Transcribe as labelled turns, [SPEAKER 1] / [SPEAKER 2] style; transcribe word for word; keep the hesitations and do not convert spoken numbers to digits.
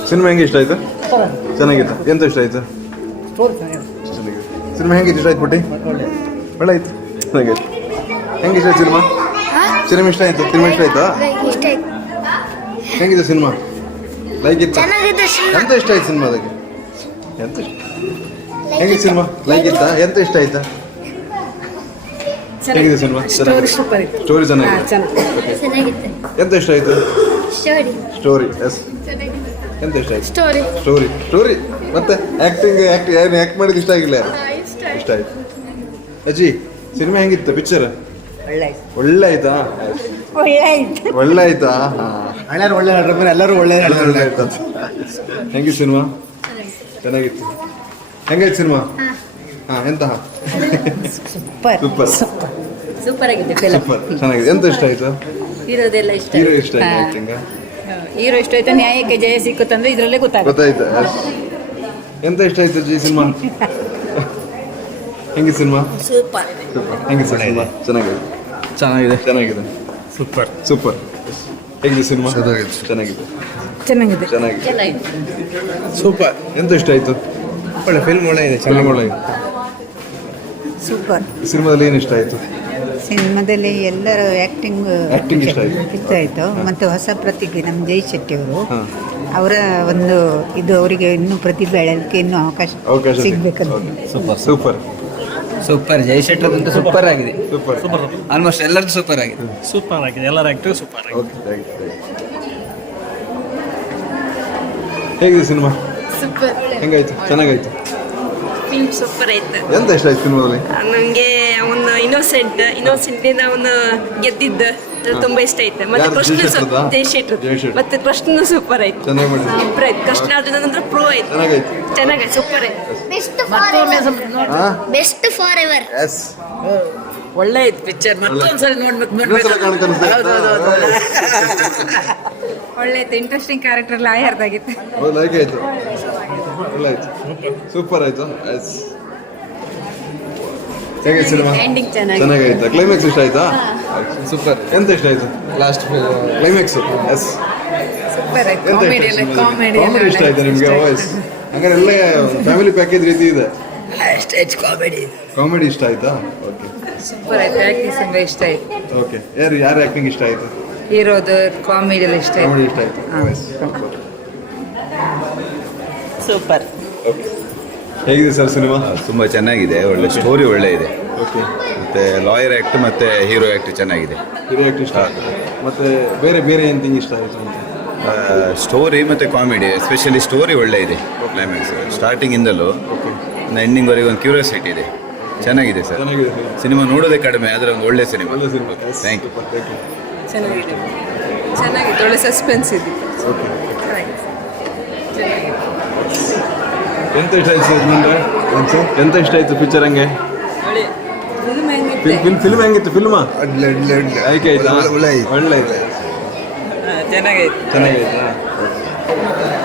[SPEAKER 1] Cinema ಹೆಂಗೆ ಇಷ್ಟ ಆಯ್ತು? ಚೆನ್ನಾಗಿತ್ತು. ಎಂತ ಇಷ್ಟ ಆಯ್ತು? ಚೆನ್ನಾಗಿದೆ. ಸಿನಿಮಾ ಹೆಂಗಿತ್ತು? ಇಷ್ಟ ಆಯ್ತು ಪುಟ್ಟಿ? ಒಳ್ಳೆ ಆಯ್ತು. ಚೆನ್ನಾಗಿತ್ತು. ಹೆಂಗೆ ಇಷ್ಟ ಆಯ್ತು ಸಿನಿಮಾ? ಸಿನಿಮಾ ಇಷ್ಟ ಆಯ್ತು? ಸಿನಿಮಾ ಇಷ್ಟ ಆಯ್ತಾ? ಹೆಂಗಿದೆ ಸಿನಿಮಾ? ಲೈಕ್ ಇತ್ತು? ಎಂತ ಇಷ್ಟ ಆಯ್ತು ಸಿನಿಮಾದಾಗೆ? ಎಂತ ಇಷ್ಟ? ಹೆಂಗಿದೆ ಸಿನಿಮಾ? ಲೈಕ್ ಇತ್ತಾ? ಎಂತ ಇಷ್ಟ ಆಯ್ತಾ? ಹೇಗಿದೆ ಸಿನಿಮಾ? ಸ್ಟೋರಿ ಚೆನ್ನಾಗಿದೆ. ಎಂತ ಇಷ್ಟ ಆಯ್ತು? ಸ್ಟೋರಿ. ಎಸ್. ಎಂತ ಇಷ್ಟ ಆಯ್ತು? ಸ್ಟೋರಿ. ಸ್ಟೋರಿ ಸ್ಟೋರಿ ಮತ್ತೆ ಆಕ್ಟಿಂಗ್ ಆಕ್ಟ್ ಏನು ಆಕ್ಟ್ ಮಾಡಿದ್ದು ಇಷ್ಟ ಆಗಿಲ್ಲ? ಇಷ್ಟ ಆಯ್ತು. ಅಜ್ಜಿ ಸಿನಿಮಾ ಹೆಂಗಿತ್ತು? ಪಿಕ್ಚರ್ ಒಳ್ಳೆ ಆಯ್ತಾ? ಒಳ್ಳೆ ಆಯ್ತಾ?
[SPEAKER 2] ಎಲ್ಲರೂ ಒಳ್ಳೆ ಎಲ್ಲರೂ ಒಳ್ಳೆ
[SPEAKER 1] ಒಳ್ಳೆ ಆಯ್ತಾ? ಹೆಂಗಿತ್ತು ಸಿನಿಮಾ? ಚೆನ್ನಾಗಿತ್ತು. ಹೆಂಗಾಯ್ತು ಸಿನಿಮಾ? ಹಾ ಎಂತ
[SPEAKER 3] ಸೂಪರ್
[SPEAKER 1] ಸೂಪರ್
[SPEAKER 3] ಸೂಪರ್ ಆಗಿದೆ
[SPEAKER 1] ಸೂಪರ್ ಚೆನ್ನಾಗಿದೆ. ಎಂತ ಇಷ್ಟ ಆಯ್ತು?
[SPEAKER 3] ಹೀರೋದೆಲ್ಲ ಇಷ್ಟ.
[SPEAKER 1] ಹೀರೋ ಇಷ್ಟ ಆಯ್ತು. ಆಕ್ಟಿಂಗ್
[SPEAKER 3] ಹೀರೋ ಇಷ್ಟ ಆಯ್ತು. ನ್ಯಾಯಕ್ಕೆ ಜಯ ಸಿಕ್ಕುತ್ತಂದ್ರೆ ಇದರಲ್ಲೇ ಗೊತ್ತಾಗುತ್ತೆ.
[SPEAKER 1] ಗೊತ್ತಾಯ್ತು. ಎಂತ ಇಷ್ಟ ಆಯ್ತು ಜಿ ಸಿನಿಮಾ? ಹೆಂಗಿದೆ ಸಿನಿಮಾ?
[SPEAKER 3] ಸೂಪರ್
[SPEAKER 1] ಹೆಂಗಿದೆ ಸಿನಿಮಾ? ಚೆನ್ನಾಗಿದೆ.
[SPEAKER 2] ಚೆನ್ನಾಗಿದೆ
[SPEAKER 1] ಚೆನ್ನಾಗಿದೆ.
[SPEAKER 2] Super
[SPEAKER 1] super. ಹೇಗಿದೆ ಸಿನಿಮಾ? ಚೆನ್ನಾಗಿದೆ.
[SPEAKER 3] ಚೆನ್ನಾಗಿದೆ
[SPEAKER 1] ಚೆನ್ನಾಗಿದೆ.
[SPEAKER 3] ಚೆನ್ನಾಗಿದೆ
[SPEAKER 2] ಸೂಪರ್.
[SPEAKER 1] ಎಂತ ಇಷ್ಟ ಆಯ್ತು?
[SPEAKER 2] ಒಳ್ಳೆ ಫಿಲ್ಮ್ ಒಳ್ಳೆ ಇದೆ.
[SPEAKER 1] ಚೆನ್ನಾಗಿ ಒಳ್ಳೆ
[SPEAKER 3] ಸೂಪರ್.
[SPEAKER 1] ಸಿನಿಮಾದಲ್ಲಿ ಏನು ಇಷ್ಟ ಆಯ್ತು?
[SPEAKER 4] ಸಿನಿಮಾದಲ್ಲಿ ಎಲ್ಲರ ಆ್ಯಕ್ಟಿಂಗ್
[SPEAKER 1] ಆಕ್ಟಿಂಗ್ ಇಷ್ಟ ಆಯ್ತು.
[SPEAKER 4] ಇಷ್ಟ ಆಯಿತು. ಮತ್ತು ಹೊಸ ಪ್ರತಿಭೆ ನಮ್ಮ ಜೈ ಶೆಟ್ಟಿ ಅವರು
[SPEAKER 1] ಹಾಂ
[SPEAKER 4] ಅವರ ಒಂದು ಇದು ಅವರಿಗೆ ಇನ್ನೂ ಪ್ರತಿಭೆ ಬೆಳೆಯೋದಕ್ಕೆ ಇನ್ನೂ ಅವಕಾಶ
[SPEAKER 1] ಅವಕಾಶ
[SPEAKER 4] ಸಿಗಬೇಕಂತ.
[SPEAKER 2] Super
[SPEAKER 1] super
[SPEAKER 2] super. ಜೈ ಶೆಟ್ಟರ್ದಂತೂ ಸೂಪರ್ ಆಗಿದೆ.
[SPEAKER 1] ಸೂಪರ್
[SPEAKER 2] ಸೂಪರ್ ಆಲ್ಮೋಸ್ಟ್ ಎಲ್ಲರದ್ದು ಸೂಪರ್ ಆಗಿದೆ.
[SPEAKER 5] ಸೂಪರ್ ಆಗಿದೆ. ಎಲ್ಲರ ಆ್ಯಕ್ಟಿವ್ ಸೂಪರ್ ಆಗಿದೆ.
[SPEAKER 1] Okay thank you. ಹೇಗಿದೆ ಸಿನಿಮಾ?
[SPEAKER 6] ಸೂಪರ್.
[SPEAKER 1] ಹೆಂಗಾಯ್ತು? ಚೆನ್ನಾಗಾಯ್ತು.
[SPEAKER 6] ಫಿಲ್ಮ್ ಸೂಪರ್ ಆಯ್ತು.
[SPEAKER 1] ಎಂತ ಇಷ್ಟ ಆಯ್ತು ಸಿನಿಮಾದಲ್ಲಿ?
[SPEAKER 6] ನನಗೆ ಅವನು ಇನ್ನೋಸೆಂಟ್ ಇನ್ನೋಸೆಂಟ್ ಅವನು ಗೆದ್ದಿದ್ದು ಅದು ತುಂಬಾ ಇಷ್ಟ ಆಯ್ತು. ಮತ್ತೆ
[SPEAKER 1] ಯಾರು?
[SPEAKER 6] ಕೃಷ್ಣ
[SPEAKER 1] ಜೈ ಶೆಟ್ಟರ್ದಾ?
[SPEAKER 6] ಜೈ ಶೆಟ್ರು
[SPEAKER 1] ಜೈ ಶೆಟ್ರು.
[SPEAKER 6] ಮತ್ತೆ ಕೃಷ್ಣ ಸೂಪರ್ ಆಯ್ತು.
[SPEAKER 1] ಚೆನ್ನಾಗಿ ಮಾಡಿದ್ರು.
[SPEAKER 6] ಸೂಪರ್ ಆಯ್ತು. ಕೃಷ್ಣ ಅರ್ಜುನ ಅಂದ್ರೆ ಪ್ರೋ ಆಯ್ತು.
[SPEAKER 1] ಚೆನ್ನಾಗಾಯ್ತು.
[SPEAKER 6] ಚೆನ್ನಾಗಾಯ್ತು. ಸೂಪರ್ ಆಯ್ತು.
[SPEAKER 7] Best forever.
[SPEAKER 1] ಹಾಂ
[SPEAKER 7] ಬೆಸ್ಟ್ ಫಾರ್ ಎವರ್.
[SPEAKER 1] ಎಸ್.
[SPEAKER 3] ಒಳ್ಳೆ ಇತ್ತು ಪಿಕ್ಚರ್. ಮತ್ತೊಂದ್ಸಲ ನೋಡ್ಬೇಕು
[SPEAKER 1] ಇನ್ನೊಂದ್ಸಲ ಕಾಣಕ್ಕೆ ಅನಿಸ್ತಾ
[SPEAKER 3] ಒಳ್ಳೆ ಇತ್ತು. ಇಂಟ್ರೆಸ್ಟಿಂಗ್ ಕ್ಯಾರೆಕ್ಟರ್ ಎಲ್ಲ ಆಯಾರ್ದಾಗಿತ್ತು.
[SPEAKER 1] ಲೈಕ್ ಆಯ್ತು. ಒಳ್ಳೆ ಆಯ್ತು. ಸೂಪರ್ ಆಯ್ತು. ಎಸ್. ಹೇಗೆ ಸಿನಿಮಾ?
[SPEAKER 3] ಎಂಡಿಂಗ್ ಚೆನ್ನಾಗಿ
[SPEAKER 1] ಚೆನ್ನಾಗಾಯ್ತಾ? ಕ್ಲೈಮ್ಯಾಕ್ಸ್ ಇಷ್ಟ ಆಯ್ತಾ?
[SPEAKER 2] ಸೂಪರ್.
[SPEAKER 1] ಎಂತ ಇಷ್ಟ ಆಯ್ತು?
[SPEAKER 2] Last
[SPEAKER 1] climax. ಎಸ್.
[SPEAKER 3] ಸೂಪರ್ ಆಯ್ತು.
[SPEAKER 1] ಎಂತ
[SPEAKER 3] ಕಾಮಿಡಿ ಎಲ್ಲ ಕಾಮಿಡಿ
[SPEAKER 1] ಕಾಮಿಡಿ ಇಷ್ಟ ಆಯ್ತಾ ನಿಮಗೆ? ವಾಯ್ಸ್ ಹಂಗಾರೆ ಎಲ್ಲ ಫ್ಯಾಮಿಲಿ ಪ್ಯಾಕೇಜ್ ರೀತಿ ಇದೆ.
[SPEAKER 3] ಕಾಮಿಡಿ
[SPEAKER 1] ಕಾಮಿಡಿ ಇಷ್ಟ ಆಯ್ತಾ? ಓಕೆ
[SPEAKER 3] ಸೂಪರ್ ಆಯ್ತು. ಆ್ಯಕ್ಟಿಂಗ್ ತುಂಬ ಇಷ್ಟ ಆಯ್ತು.
[SPEAKER 1] ಓಕೆ. ಯಾರು ಯಾರು ಆ್ಯಕ್ಟಿಂಗ್ ಇಷ್ಟ ಆಯ್ತು?
[SPEAKER 3] ಹೀರೋದು ಕಾಮಿಡಿ ಎಲ್ಲ ಇಷ್ಟ ಆಯ್ತು.
[SPEAKER 1] ಕಾಮಿಡಿ ಇಷ್ಟ ಆಯ್ತು.
[SPEAKER 3] ಹಾಂ.
[SPEAKER 1] Yes, super.
[SPEAKER 3] ಸೂಪರ್.
[SPEAKER 1] ಓಕೆ. ಹೇಗಿದೆ ಸರ್ ಸಿನಿಮಾ?
[SPEAKER 8] ತುಂಬ ಚೆನ್ನಾಗಿದೆ. ಒಳ್ಳೆ ಸ್ಟೋರಿ ಒಳ್ಳೆ ಇದೆ.
[SPEAKER 1] ಓಕೆ.
[SPEAKER 8] ಮತ್ತು ಲಾಯರ್ ಆ್ಯಕ್ಟ್ ಮತ್ತು ಹೀರೋ ಆ್ಯಕ್ಟ್ ಚೆನ್ನಾಗಿದೆ.
[SPEAKER 1] ಹೀರೋ ಆ್ಯಕ್ಟ್ ಇಷ್ಟ ಆಯ್ತು. ಮತ್ತೆ ಬೇರೆ ಬೇರೆ ಏನು ಥಿಂಗ್ ಇಷ್ಟ ಆಯಿತು ಅಂತ?
[SPEAKER 8] ಸ್ಟೋರಿ ಮತ್ತು ಕಾಮಿಡಿ, ಎಸ್ಪೆಷಲಿ ಸ್ಟೋರಿ ಒಳ್ಳೆ ಇದೆ. ಕ್ಲೈಮ್ಯಾಕ್ಸ್ ಸ್ಟಾರ್ಟಿಂಗಿಂದಲೂ ಒಂದು ಎಂಡಿಂಗ್ವರೆಗೆ ಒಂದು ಕ್ಯೂರಿಯಾಸಿಟಿ ಇದೆ. ಚೆನ್ನಾಗಿದೆ ಸರ್.
[SPEAKER 1] ಚೆನ್ನಾಗಿದೆ ಸರ್.
[SPEAKER 8] ಸಿನಿಮಾ ನೋಡೋದೇ ಕಡಿಮೆ, ಆದರೆ ಒಂದು ಒಳ್ಳೆ ಸಿನಿಮಾ.
[SPEAKER 1] ಒಳ್ಳೆ cinema.
[SPEAKER 8] Thank you.
[SPEAKER 1] Thank you.
[SPEAKER 3] ಚೆನ್ನಾಗಿದೆ ಚೆನ್ನಾಗಿತ್ತು. ಒಳ್ಳೆ ಸಸ್ಪೆನ್ಸ್ ಇದೆ.
[SPEAKER 1] ಓಕೆ.
[SPEAKER 3] ಚೆನ್ನಾಗಿದೆ.
[SPEAKER 1] ಎಂತ ಇಷ್ಟ ಆಯ್ತು ಸರ್ ನಿಮಗೆ? ಎಂತ ಇಷ್ಟ ಆಯ್ತು ಪಿಕ್ಚರ್? ಹಂಗೆ ಫಿಲ್ಮ್ ಫಿಲ್ಮ್ ಹೆಂಗಿತ್ತು? ಫಿಲ್ಮಾ ಆಯ್ಕೆ ಆಯ್ತಾ?
[SPEAKER 2] ಒಳ್ಳೆ ಆಯ್ತು.
[SPEAKER 1] ಒಳ್ಳೆ ಆಯ್ತು.
[SPEAKER 3] ಚೆನ್ನಾಗೈತೆ.
[SPEAKER 1] ಚೆನ್ನಾಗೈತಾ?